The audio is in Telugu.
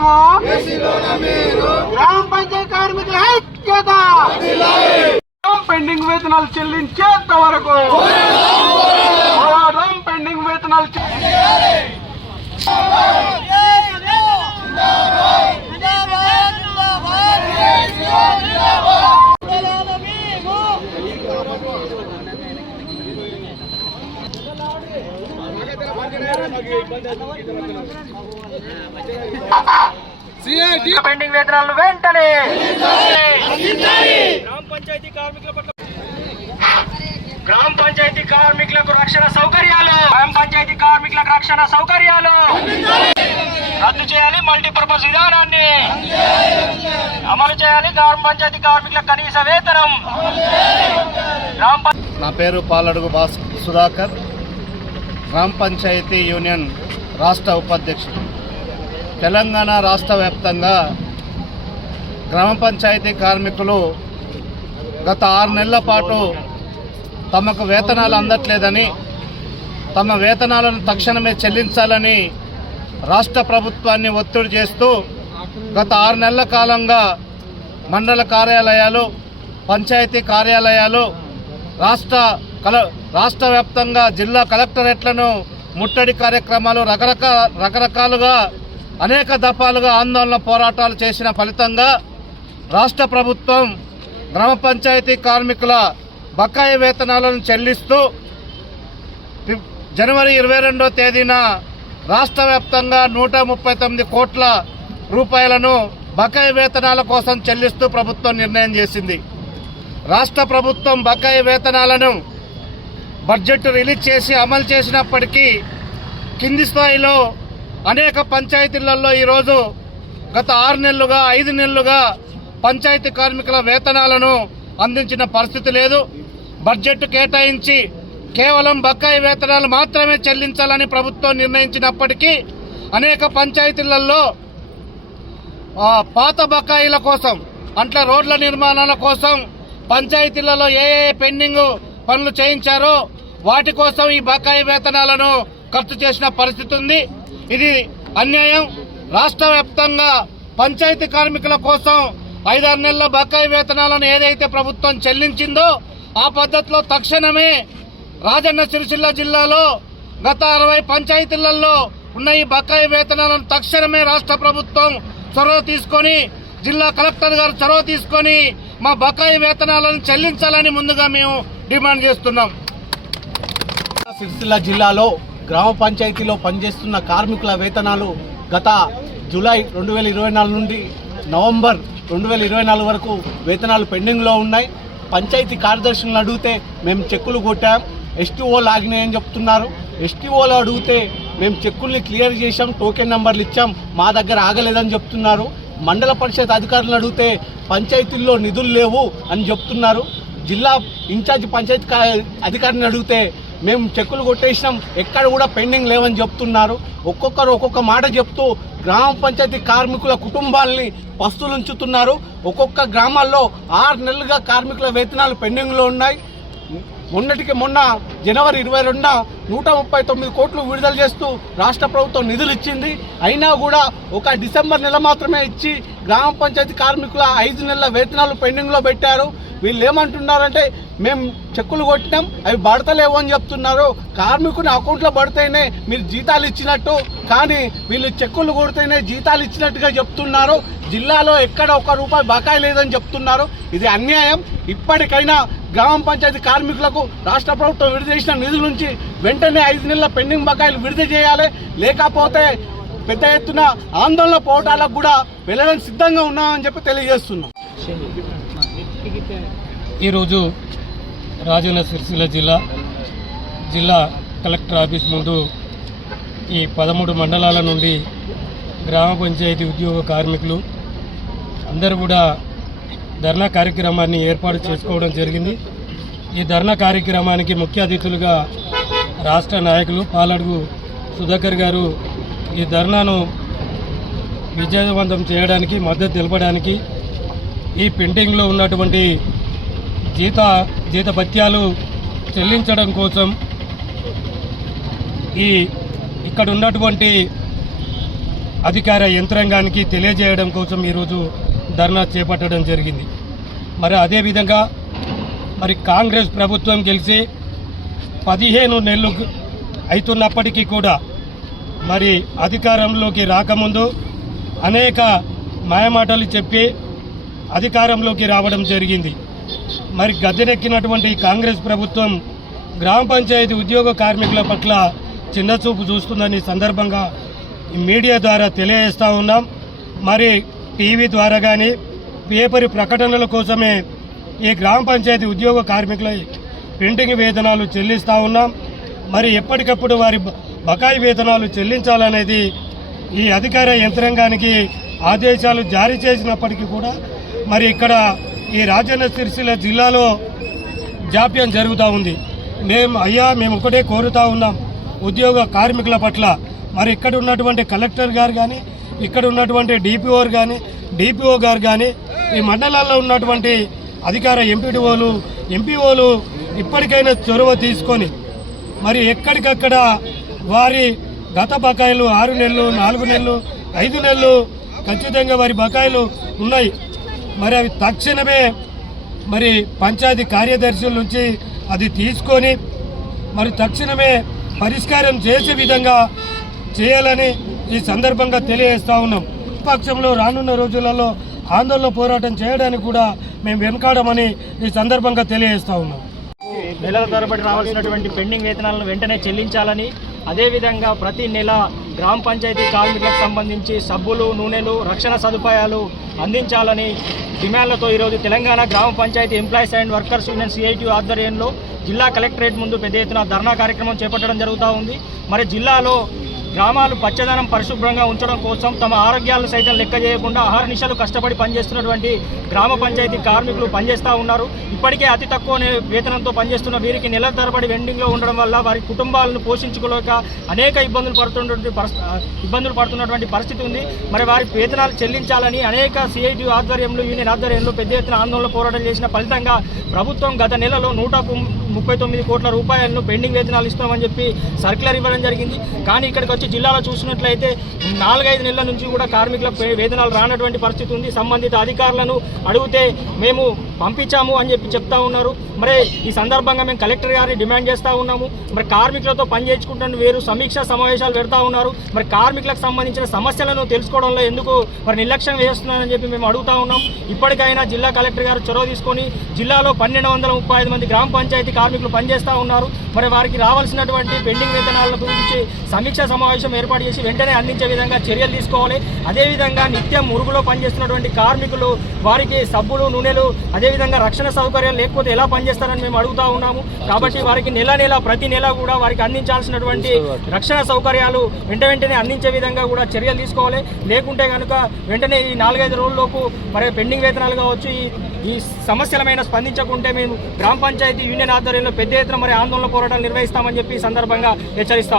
మేము గ్రామ పంచాయతీ కార్మికుల ఐక్యత పెండింగ్ వేతనాలు చెల్లించేంత వరకు పెండింగ్ వేతనాలు పెండింగ్ వేతనాలను వెంటనే గ్రామ పంచాయతీ కార్మికులకు రక్షణ సౌకర్యాలు రద్దు చేయాలి. మల్టీపర్పస్ విధానాన్ని అమలు చేయాలి. గ్రామ పంచాయతీ కార్మికుల కనీస వేతనం. నా పేరు పాలడుగు సుధాకర్, గ్రామ పంచాయతీ యూనియన్ రాష్ట్ర ఉపాధ్యక్షుడు. తెలంగాణ రాష్ట్ర వ్యాప్తంగా గ్రామ పంచాయతీ కార్మికులు గత 6 నెలల పాటు తమకు వేతనాలు అందట్లేదని, తమ వేతనాలను తక్షణమే చెల్లించాలని రాష్ట్ర ప్రభుత్వాన్ని ఒత్తిడి చేస్తూ గత 6 నెలల కాలంగా మండల కార్యాలయాలు, పంచాయతీ కార్యాలయాలు, రాష్ట్ర వ్యాప్తంగా జిల్లా కలెక్టరేట్లను ముట్టడి కార్యక్రమాలు రకరకాలుగా అనేక దఫాలుగా ఆందోళన పోరాటాలు చేసిన ఫలితంగా రాష్ట్ర ప్రభుత్వం గ్రామ పంచాయతీ కార్మికుల బకాయి వేతనాలను చెల్లిస్తూ జనవరి 22వ తేదీన రాష్ట్ర వ్యాప్తంగా 139 కోట్ల రూపాయలను బకాయి వేతనాల కోసం చెల్లిస్తూ ప్రభుత్వం నిర్ణయం చేసింది. రాష్ట్ర ప్రభుత్వం బకాయి వేతనాలను బడ్జెట్ రిలీజ్ చేసి అమలు చేసినప్పటికీ కింది స్థాయిలో అనేక పంచాయతీలలో ఈరోజు గత 6 నెలలుగా 5 నెలలుగా పంచాయతీ కార్మికుల వేతనాలను అందించిన పరిస్థితి లేదు. బడ్జెట్ కేటాయించి కేవలం బకాయి వేతనాలు మాత్రమే చెల్లించాలని ప్రభుత్వం నిర్ణయించినప్పటికీ అనేక పంచాయతీలలో పాత బకాయిల కోసం, అంటే రోడ్ల నిర్మాణాల కోసం పంచాయతీలలో ఏ పెండింగ్ పనులు చేయించారో వాటి కోసం ఈ బకాయి వేతనాలను ఖర్చు చేసిన పరిస్థితి ఉంది. ఇది అన్యాయం. రాష్ట్ర వ్యాప్తంగా పంచాయతీ కార్మికుల కోసం 5-6 నెలల బకాయి వేతనాలను ఏదైతే ప్రభుత్వం చెల్లించిందో ఆ పద్ధతిలో తక్షణమే రాజన్న సిరిసిల్ల జిల్లాలో గత 60 పంచాయతీలలో ఉన్న ఈ బకాయి వేతనాలను తక్షణమే రాష్ట్ర ప్రభుత్వం చొరవ తీసుకొని, జిల్లా కలెక్టర్ గారు చొరవ తీసుకొని మా బకాయి వేతనాలను చెల్లించాలని ముందుగా మేము డిమాండ్ చేస్తున్నాం. సిరిసిల్ల జిల్లాలో గ్రామ పంచాయతీలో పనిచేస్తున్న కార్మికుల వేతనాలు గత జూలై 2024 నుండి నవంబర్ 2024 వరకు వేతనాలు పెండింగ్లో ఉన్నాయి. పంచాయతీ కార్యదర్శులను అడిగితే మేము చెక్కులు కొట్టాం, ఎస్టీఓలు ఆగినాయని చెప్తున్నారు. ఎస్టీఓలు అడిగితే మేము చెక్కుల్ని క్లియర్ చేశాం, టోకెన్ నెంబర్లు ఇచ్చాం, మా దగ్గర ఆగలేదని చెప్తున్నారు. మండల పరిషత్ అధికారులను అడిగితే పంచాయతీల్లో నిధులు లేవు అని చెప్తున్నారు. జిల్లా ఇన్ఛార్జి పంచాయతీ అధికారిని అడిగితే మేము చెక్కులు కొట్టేసినాం, ఎక్కడ కూడా పెండింగ్ లేవని చెప్తున్నారు. ఒక్కొక్కరు ఒక్కొక్క మాట చెప్తూ గ్రామ పంచాయతీ కార్మికుల కుటుంబాలని పస్తులుంచుతున్నారు. ఒక్కొక్క గ్రామాల్లో 6 నెలలుగా కార్మికుల వేతనాలు పెండింగ్లో ఉన్నాయి. మొన్నటికి మొన్న జనవరి 22న 139 కోట్లు విడుదల చేస్తూ రాష్ట్ర ప్రభుత్వం నిధులు ఇచ్చింది. అయినా కూడా ఒక డిసెంబర్ నెల మాత్రమే ఇచ్చి గ్రామ పంచాయతీ కార్మికుల 5 నెలల వేతనాలు పెండింగ్లో పెట్టారు. వీళ్ళు ఏమంటున్నారంటే మేము చెక్కులు కొట్టినాం, అవి పడతలేవు అని చెప్తున్నారు. కార్మికుని అకౌంట్లో పడితేనే మీరు జీతాలు ఇచ్చినట్టు, కానీ వీళ్ళు చెక్కులు కొడితేనే జీతాలు ఇచ్చినట్టుగా చెప్తున్నారు. జిల్లాలో ఎక్కడ ₹1 బకాయి లేదని చెప్తున్నారు. ఇది అన్యాయం. ఇప్పటికైనా గ్రామ పంచాయతీ కార్మికులకు రాష్ట్ర ప్రభుత్వం విడుదల చేసిన నిధుల నుంచి వెంటనే 5 నెలల పెండింగ్ బకాయిలు విడుదల చేయాలి. లేకపోతే పెద్ద ఎత్తున ఆందోళన పోవటాలకు కూడా వెళ్ళడానికి సిద్ధంగా ఉన్నామని చెప్పి తెలియజేస్తున్నాం. ఈరోజు రాజన్న సిరిసిల్ల జిల్లా కలెక్టర్ ఆఫీస్ ముందు ఈ 13 మండలాల నుండి గ్రామ పంచాయతీ ఉద్యోగ కార్మికులు అందరూ కూడా ధర్నా కార్యక్రమాన్ని ఏర్పాటు చేసుకోవడం జరిగింది. ఈ ధర్నా కార్యక్రమానికి ముఖ్య అతిథులుగా రాష్ట్ర నాయకులు పాలడుగు సుధాకర్ గారు ఈ ధర్నాను విజయవంతం చేయడానికి, మద్దతు తెలపడానికి, ఈ పెండింగ్లో ఉన్నటువంటి జీతభత్యాలు చెల్లించడం కోసం ఇక్కడ ఉన్నటువంటి అధికార యంత్రాంగానికి తెలియజేయడం కోసం ఈరోజు ధర్నా చేపట్టడం జరిగింది. మరి అదేవిధంగా మరి కాంగ్రెస్ ప్రభుత్వం గెలిచి 15 నెలలు అవుతున్నప్పటికీ కూడా మరి అధికారంలోకి రాకముందు అనేక మాయమాటలు చెప్పి అధికారంలోకి రావడం జరిగింది. మరి గద్దెనెక్కినటువంటి కాంగ్రెస్ ప్రభుత్వం గ్రామ పంచాయతీ ఉద్యోగ కార్మికుల పట్ల చిన్నచూపు చూస్తుందని సందర్భంగా మీడియా ద్వారా తెలియజేస్తూ ఉన్నాం. మరి టీవీ ద్వారా కానీ పేపర్ ప్రకటనల కోసమే ఈ గ్రామ పంచాయతీ ఉద్యోగ కార్మికుల పెండింగ్ వేతనాలు చెల్లిస్తూ ఉన్నాం. మరి ఎప్పటికప్పుడు వారి బకాయి వేతనాలు చెల్లించాలనేది ఈ అధికార యంత్రాంగానికి ఆదేశాలు జారీ చేసినప్పటికీ కూడా మరి ఇక్కడ ఈ రాజన్న సిరిసిల్ల జిల్లాలో జాప్యం జరుగుతూ ఉంది. మేము ఒకటే కోరుతా ఉన్నాం ఉద్యోగ కార్మికుల పట్ల. మరి ఇక్కడ ఉన్నటువంటి కలెక్టర్ గారు కానీ ఇక్కడ ఉన్నటువంటి డిపిఓ గారు కానీ ఈ మండలాల్లో ఉన్నటువంటి అధికార ఎంపీఓలు ఇప్పటికైనా చొరవ తీసుకొని మరి ఎక్కడికక్కడ వారి గత బకాయిలు 6 నెలలు 4 నెలలు 5 నెలలు ఖచ్చితంగా వారి బకాయిలు ఉన్నాయి. మరి అవి తక్షణమే మరి పంచాయతీ కార్యదర్శుల నుంచి అది తీసుకొని మరి తక్షణమే పరిష్కారం చేసే విధంగా చేయాలని ఈ సందర్భంగా తెలియజేస్తూ ఉన్నాం. పక్షంలో రానున్న రోజులలో ఆందోళన పోరాటం చేయడానికి కూడా మేము వెనకాడమని ఈ సందర్భంగా తెలియజేస్తూ ఉన్నాం. నెలల తరబడి రావాల్సినటువంటి పెండింగ్ వేతనాలను వెంటనే చెల్లించాలని, అదేవిధంగా ప్రతి నెల గ్రామ పంచాయతీ కార్మికులకు సంబంధించి సబ్బులు, నూనెలు, రక్షణ సదుపాయాలు అందించాలని డిమాండ్లతో ఈరోజు Telangana Grama Panchayat employees and workers union CITU ఆధ్వర్యంలో జిల్లా కలెక్టరేట్ ముందు పెద్ద ఎత్తున ధర్నా కార్యక్రమం చేపట్టడం జరుగుతూ ఉంది. మరి జిల్లాలో గ్రామాలు పచ్చదనం పరిశుభ్రంగా ఉంచడం కోసం తమ ఆరోగ్యాలను సైతం లెక్క చేయకుండా అహర్నిశలు కష్టపడి పనిచేస్తున్నటువంటి గ్రామ పంచాయతీ కార్మికులు పనిచేస్తూ ఉన్నారు. ఇప్పటికే అతి తక్కువ వేతనంతో పనిచేస్తున్న వీరికి నెలల తరబడి వెండింగ్లో ఉండడం వల్ల వారి కుటుంబాలను పోషించుకోలేక అనేక ఇబ్బందులు పడుతున్నటువంటి పరిస్థితి ఉంది. మరి వారి వేతనాలు చెల్లించాలని అనేక CITU ఆధ్వర్యంలో యూనియన్ ఆధ్వర్యంలో పెద్ద ఎత్తున ఆందోళన పోరాటం చేసిన ఫలితంగా ప్రభుత్వం గత నెలలో 139 కోట్ల రూపాయలను పెండింగ్ వేతనాలు ఇస్తామని చెప్పి సర్క్యులర్ ఇవ్వడం జరిగింది. కానీ ఇక్కడికి వచ్చి జిల్లాలో చూసినట్లయితే 4-5 నెలల నుంచి కూడా కార్మికులకు వేతనాలు రానటువంటి పరిస్థితి ఉంది. సంబంధిత అధికారులను అడిగితే మేము పంపించాము అని చెప్పి చెప్తా ఉన్నారు. మరి ఈ సందర్భంగా మేము కలెక్టర్ గారిని డిమాండ్ చేస్తూ ఉన్నాము. మరి కార్మికులతో పనిచేసుకుంటున్న వేరు సమీక్షా సమావేశాలు పెడతా ఉన్నారు. మరి కార్మికులకు సంబంధించిన సమస్యలను తెలుసుకోవడంలో ఎందుకు మరి నిర్లక్ష్యం చేస్తున్నారని చెప్పి మేము అడుగుతా ఉన్నాం. ఇప్పటికైనా జిల్లా కలెక్టర్ గారు చొరవ తీసుకొని జిల్లాలో 1235 మంది గ్రామ పంచాయతీ కార్మికులు పనిచేస్తూ ఉన్నారు. మరి వారికి రావాల్సినటువంటి పెండింగ్ వేతనాల గురించి సమీక్షా సమావేశం ఏర్పాటు చేసి వెంటనే అందించే విధంగా చర్యలు తీసుకోవాలి. అదేవిధంగా నిత్యం మురుగులో పనిచేస్తున్నటువంటి కార్మికులు వారికి సబ్బులు, నూనెలు, అదేవిధంగా రక్షణ సౌకర్యాలు లేకపోతే ఎలా పనిచేస్తారని మేము అడుగుతా ఉన్నాము. కాబట్టి వారికి ప్రతి నెల కూడా వారికి అందించాల్సినటువంటి రక్షణ సౌకర్యాలు వెంటనే అందించే విధంగా కూడా చర్యలు తీసుకోవాలి. లేకుంటే కనుక వెంటనే ఈ 4-5 రోజుల్లోపు మరి పెండింగ్ వేతనాలు కావచ్చు ఈ సమస్యలమైన స్పందించకుంటే మేము గ్రామ పంచాయతీ యూనియన్ ఆధ్వర్యంలో పెద్ద ఎత్తున మరి ఆందోళన పోరాటాలు నిర్వహిస్తామని చెప్పి ఈ సందర్భంగా హెచ్చరిస్తాం.